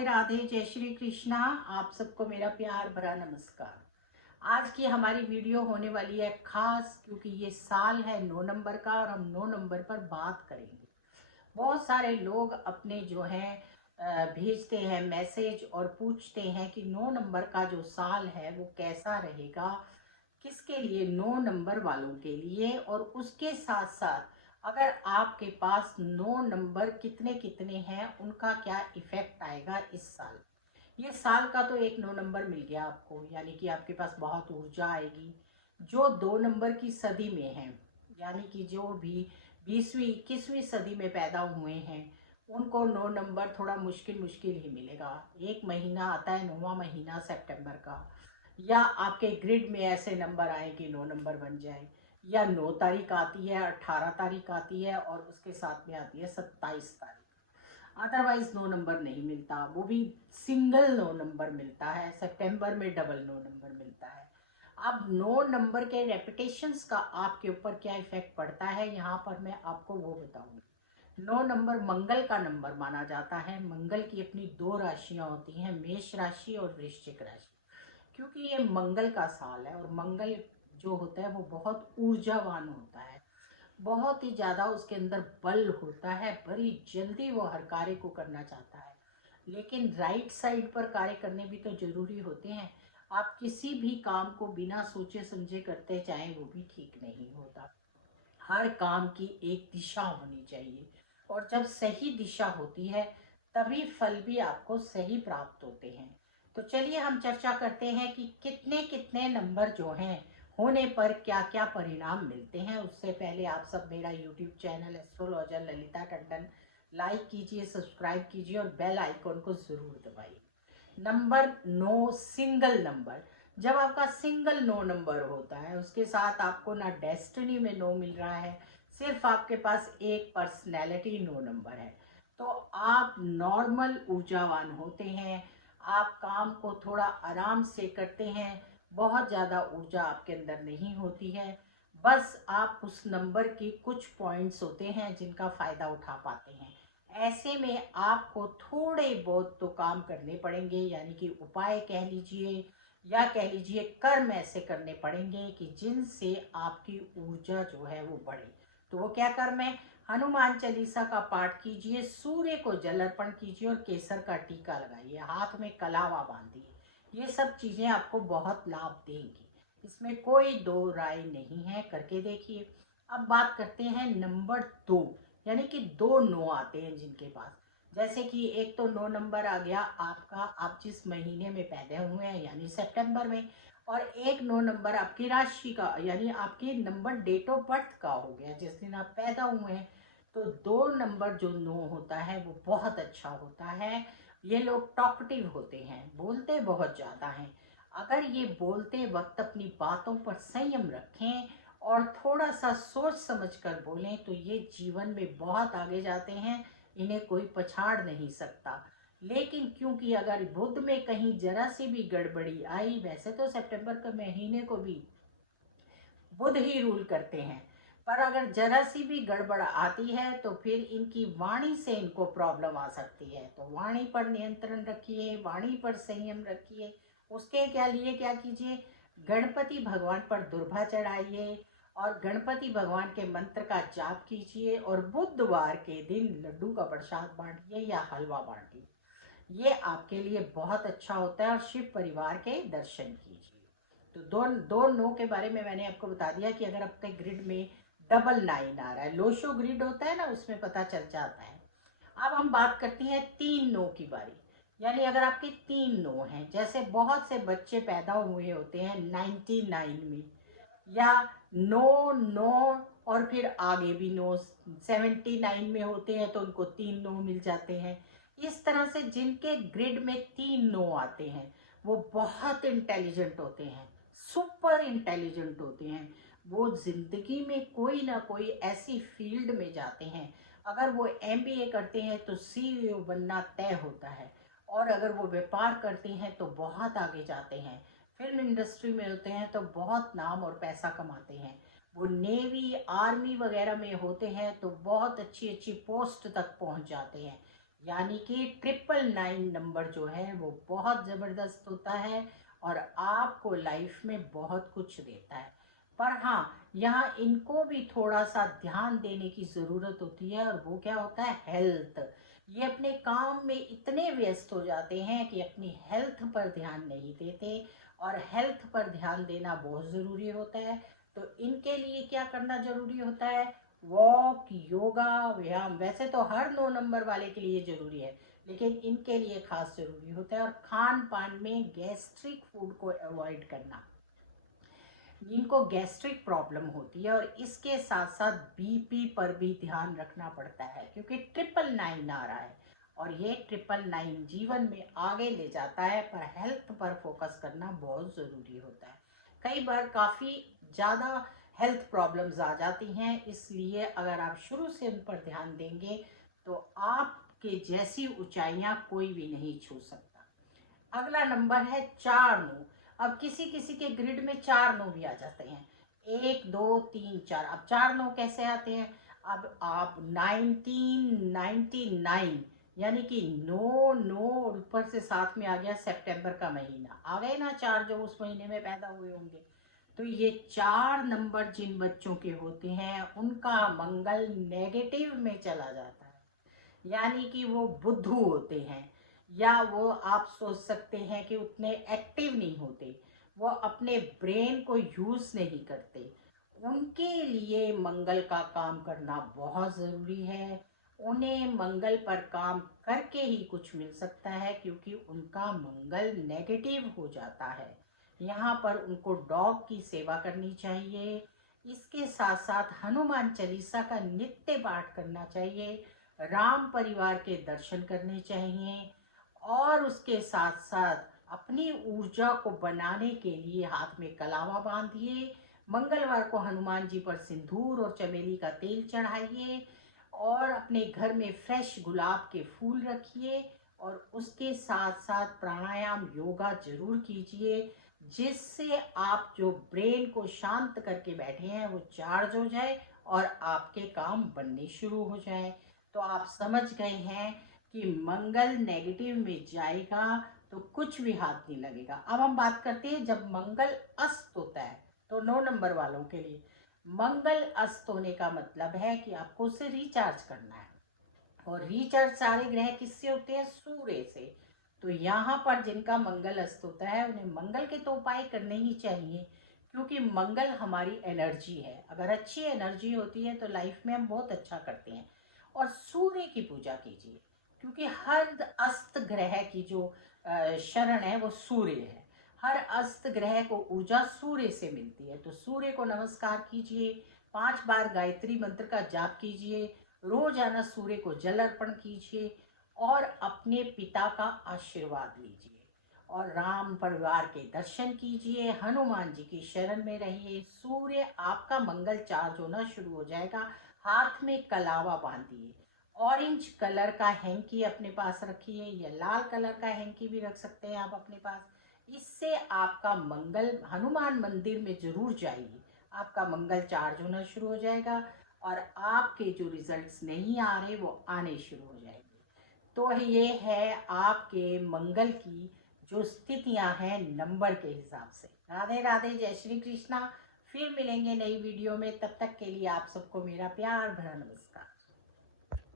राधे राधे, जय श्री कृष्णा। आप सबको मेरा प्यार भरा नमस्कार। आज की हमारी वीडियो होने वाली है खास, क्योंकि ये साल है 9 नंबर का और हम 9 नंबर पर बात करेंगे। बहुत सारे लोग अपने जो है भेजते हैं मैसेज और पूछते हैं कि 9 नंबर का जो साल है वो कैसा रहेगा, किसके लिए, 9 नंबर वालों के लिए। और उसके साथ साथ अगर आपके पास 9 नंबर कितने कितने हैं उनका क्या इफेक्ट आएगा इस साल। ये साल का तो एक 9 नंबर मिल गया आपको, यानी कि आपके पास बहुत ऊर्जा आएगी। जो 2 नंबर की सदी में है, यानी कि जो भी 20वीं 21वीं सदी में पैदा हुए हैं, उनको 9 नंबर थोड़ा मुश्किल मुश्किल ही मिलेगा। एक महीना आता है 9वां महीना सितंबर का, या आपके ग्रिड में ऐसे नंबर आए कि 9 नंबर बन जाए, या 9 तारीख आती है, 18 तारीख आती है और उसके साथ में आती है 27 तारीख। अदरवाइज 9 नंबर नहीं मिलता, वो भी सिंगल 9 नंबर मिलता है। सितंबर में डबल 9 नंबर मिलता है। अब 9 नंबर के रेपिटेशंस का आपके ऊपर क्या इफेक्ट पड़ता है, यहाँ पर मैं आपको वो बताऊंगी। 9 नंबर मंगल का नंबर माना जाता है। मंगल की अपनी 2 राशियां होती हैं, मेष राशि और वृश्चिक राशि। क्योंकि ये मंगल का साल है और मंगल जो होता है वो बहुत ऊर्जावान होता है, बहुत ही ज़्यादा उसके अंदर बल होता है, बड़ी जल्दी वो हर कार्य को करना चाहता है। लेकिन राइट साइड पर कार्य करने भी तो जरूरी होते हैं। आप किसी भी काम को बिना सोचे समझे करते चाहें वो भी ठीक नहीं होता। हर काम की एक दिशा होनी चाहिए, और जब सही दिशा होती है तभी फल भी आपको सही प्राप्त होते हैं। तो चलिए हम चर्चा करते हैं कि कितने कितने नंबर जो हैं होने पर क्या क्या परिणाम मिलते हैं। उससे पहले आप सब मेरा YouTube channel astrologer Lalita Tandon like कीजिए, सब्सक्राइब कीजिए और बेल आइकॉन को ज़रूर दबाइए। Number 9 single number. जब आपका सिंगल 9 नंबर होता है, उसके साथ आपको ना डेस्टिनी में 9 मिल रहा है, सिर्फ आपके पास एक पर्सनैलिटी 9 नंबर है, तो आप नॉर्मल ऊर्जावान होते हैं। आप काम को थोड़ा आराम से करते हैं, बहुत ज़्यादा ऊर्जा आपके अंदर नहीं होती है। बस आप उस नंबर की कुछ पॉइंट्स होते हैं जिनका फ़ायदा उठा पाते हैं। ऐसे में आपको थोड़े बहुत तो काम करने पड़ेंगे, यानी कि उपाय कह लीजिए या कह लीजिए कर्म ऐसे करने पड़ेंगे कि जिनसे आपकी ऊर्जा जो है वो बढ़े। तो वो क्या कर्म है? हनुमान चालीसा का पाठ कीजिए, सूर्य को जल अर्पण कीजिए और केसर का टीका लगाइए, हाथ में कलावा बांधिए। ये सब चीज़ें आपको बहुत लाभ देंगी, इसमें कोई दो राय नहीं है, करके देखिए। अब बात करते हैं नंबर 2, यानी कि 2 9 आते हैं जिनके पास। जैसे कि एक तो 9 नंबर आ गया आपका, आप जिस महीने में पैदा हुए हैं यानी सितंबर में, और एक 9 नंबर आपकी राशि का, यानी आपके नंबर डेट ऑफ बर्थ का हो गया, जिस दिन आप पैदा हुए हैं। तो 2 नंबर जो 9 होता है वो बहुत अच्छा होता है। ये लोग टॉकटिव होते हैं, बोलते बहुत ज़्यादा हैं। अगर ये बोलते वक्त अपनी बातों पर संयम रखें और थोड़ा सा सोच समझ कर बोलें तो ये जीवन में बहुत आगे जाते हैं, इन्हें कोई पछाड़ नहीं सकता। लेकिन क्योंकि अगर बुध में कहीं जरा सी भी गड़बड़ी आई, वैसे तो सितंबर के महीने को भी बुध ही रूल करते हैं, पर अगर जरा सी भी गड़बड़ आती है तो फिर इनकी वाणी से इनको प्रॉब्लम आ सकती है। तो वाणी पर नियंत्रण रखिए, वाणी पर संयम रखिए। उसके क्या लिए क्या कीजिए? गणपति भगवान पर दुर्भा चढ़ाइए और गणपति भगवान के मंत्र का जाप कीजिए, और बुधवार के दिन लड्डू का प्रसाद बांटिए या हलवा बांटिए। ये आपके लिए बहुत अच्छा होता है। और शिव परिवार के दर्शन कीजिए। तो दो दो नो के बारे में मैंने आपको बता दिया कि अगर आपके ग्रिड में डबल 9 आ रहा है, लोशो ग्रिड होता है ना, उसमें पता चल जाता है। अब हम बात करते हैं 3 नो की बारी। यानी अगर आपके 3 नो हैं, जैसे बहुत से बच्चे पैदा हुए होते हैं 99 में, या नो नो और फिर आगे भी नो 79 में होते हैं तो उनको 3 नो मिल जाते हैं। इस तरह से जिनके ग्रिड में 3 नो आते हैं वो बहुत इंटेलिजेंट होते हैं, सुपर इंटेलिजेंट होते हैं। वो जिंदगी में कोई ना कोई ऐसी फील्ड में जाते हैं, अगर वो एमबीए करते हैं तो सीईओ बनना तय होता है, और अगर वो व्यापार करते हैं तो बहुत आगे जाते हैं। फिल्म इंडस्ट्री में होते हैं तो बहुत नाम और पैसा कमाते हैं। वो नेवी आर्मी वगैरह में होते हैं तो बहुत अच्छी अच्छी पोस्ट तक पहुंच जाते हैं। यानी कि 999 नंबर जो है वो बहुत ज़बरदस्त होता है और आपको लाइफ में बहुत कुछ देता है। पर हाँ, यहाँ इनको भी थोड़ा सा ध्यान देने की ज़रूरत होती है और वो क्या होता है, हेल्थ। ये अपने काम में इतने व्यस्त हो जाते हैं कि अपनी हेल्थ पर ध्यान नहीं देते, और हेल्थ पर ध्यान देना बहुत ज़रूरी होता है। तो इनके लिए क्या करना ज़रूरी होता है, वॉक, योगा, व्यायाम। वैसे तो हर 9 नंबर वाले के लिए ज़रूरी है, लेकिन इनके लिए खास ज़रूरी होता है। और खान पान में गैस्ट्रिक फूड को अवॉइड करना, जिनको गैस्ट्रिक प्रॉब्लम होती है, और इसके साथ साथ बीपी पर भी ध्यान रखना पड़ता है, क्योंकि 999 आ रहा है और ये 999 जीवन में आगे ले जाता है। पर हेल्थ पर फोकस करना बहुत ज़रूरी होता है। कई बार काफ़ी ज़्यादा हेल्थ प्रॉब्लम्स आ जाती हैं, इसलिए अगर आप शुरू से उन पर ध्यान देंगे तो आपके जैसी ऊंचाइयां कोई भी नहीं छू सकता। अगला नंबर है 4 9। अब किसी किसी के ग्रिड में 4 9 भी आ जाते हैं, 1 2 3 4। अब 4 9 कैसे आते हैं, अब आप 1999, यानी कि नो नो, ऊपर से साथ में आ गया सितंबर का महीना, आ गए ना चार जो उस महीने में पैदा हुए होंगे। तो ये 4 नंबर जिन बच्चों के होते हैं उनका मंगल नेगेटिव में चला जाता है, यानी कि वो बुद्धू होते हैं, या वो आप सोच सकते हैं कि उतने एक्टिव नहीं होते, वो अपने ब्रेन को यूज़ नहीं करते। उनके लिए मंगल का काम करना बहुत ज़रूरी है। उन्हें मंगल पर काम करके ही कुछ मिल सकता है, क्योंकि उनका मंगल नेगेटिव हो जाता है। यहाँ पर उनको डॉग की सेवा करनी चाहिए। इसके साथ साथ हनुमान चालीसा का नित्य पाठ करना चाहिए, राम परिवार के दर्शन करने चाहिए, और उसके साथ साथ अपनी ऊर्जा को बनाने के लिए हाथ में कलावा बांधिए। मंगलवार को हनुमान जी पर सिंदूर और चमेली का तेल चढ़ाइए, और अपने घर में फ्रेश गुलाब के फूल रखिए, और उसके साथ साथ प्राणायाम योगा जरूर कीजिए, जिससे आप जो ब्रेन को शांत करके बैठे हैं वो चार्ज हो जाए और आपके काम बनने शुरू हो जाए। तो आप समझ गए हैं कि मंगल नेगेटिव में जाएगा तो कुछ भी हाथ नहीं लगेगा। अब हम बात करते हैं जब मंगल अस्त होता है, तो 9 नंबर वालों के लिए मंगल अस्त होने का मतलब है कि आपको उसे रिचार्ज करना है। और रिचार्ज सारे ग्रह किससे होते हैं, सूर्य से। तो यहाँ पर जिनका मंगल अस्त होता है उन्हें मंगल के तो उपाय करने ही चाहिए, क्योंकि मंगल हमारी एनर्जी है। अगर अच्छी एनर्जी होती है तो लाइफ में हम बहुत अच्छा करते हैं। और सूर्य की पूजा कीजिए, क्योंकि हर अस्त ग्रह की जो शरण है वो सूर्य है। हर अस्त ग्रह को ऊर्जा सूर्य से मिलती है, तो सूर्य को नमस्कार कीजिए, 5 बार गायत्री मंत्र का जाप कीजिए, रोजाना सूर्य को जल अर्पण कीजिए, और अपने पिता का आशीर्वाद लीजिए, और राम परिवार के दर्शन कीजिए, हनुमान जी की शरण में रहिए। सूर्य आपका मंगल चार्ज होना शुरू हो जाएगा। हाथ में कलावा बांधिए, ऑरेंज कलर का हैंकी अपने पास रखिए, या लाल कलर का हैंकी भी रख सकते हैं आप अपने पास। इससे आपका मंगल, हनुमान मंदिर में जरूर जाइए, आपका मंगल चार्ज होना शुरू हो जाएगा, और आपके जो रिजल्ट्स नहीं आ रहे वो आने शुरू हो जाएंगे। तो ये है आपके मंगल की जो स्थितियां हैं नंबर के हिसाब से। राधे राधे, जय श्री कृष्णा। फिर मिलेंगे नई वीडियो में, तब तक के लिए आप सबको मेरा प्यार भरा नमस्कार।